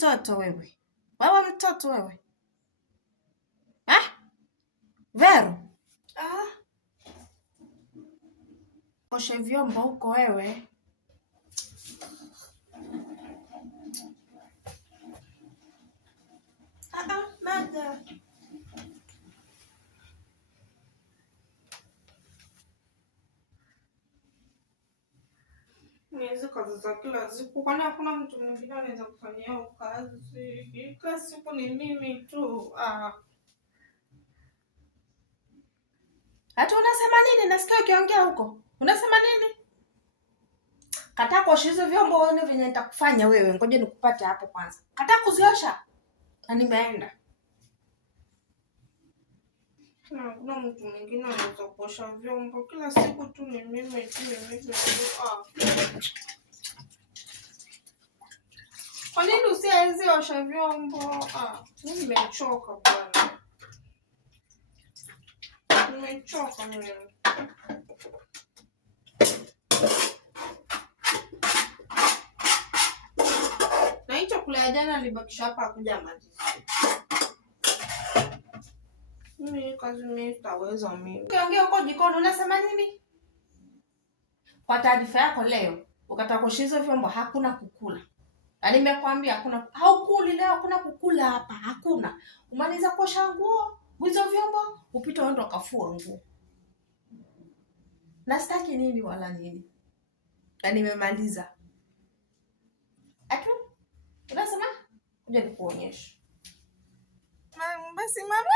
Mtoto wewe. Wewe mtoto wewe. Vero. Oshe vyombo huko wewe. Mada. Niwezi kazi za kila siku. Kwani hakuna mtu mwingine anaweza kufanyia kazi? Kila siku ni mimi tu. Hata unasema nini? Nasikia ukiongea huko. Unasema nini? Kataa kuosha hizo vyombo uone venye nitakufanya wewe. Ngoja nikupate hapo kwanza. Kataa kuziosha. Na nimeenda. Kuna mtu mwingine anaweza kuosha vyombo. Kila siku tu ni mimi tu. Kwa nini usiwezi osha vyombo? Mimi nimechoka bwana. Nimechoka mimi. Na hicho kula jana alibakisha hapa akuja maji. Mimi kazi mimi sitaweza mimi. Ukiongea huko jikoni unasema nini? Kwa taarifa yako leo, ukataka kuosha hizo vyombo hakuna kukula. Na nimekwambia haukuli leo, hakuna kukula hapa, hakuna. Umaliza kuosha nguo, hizo vyombo, upite uende ukafua nguo. Na sitaki nini wala nini. Na nimemaliza. Unasema? Ngoja nikuonyeshe. Basi mama.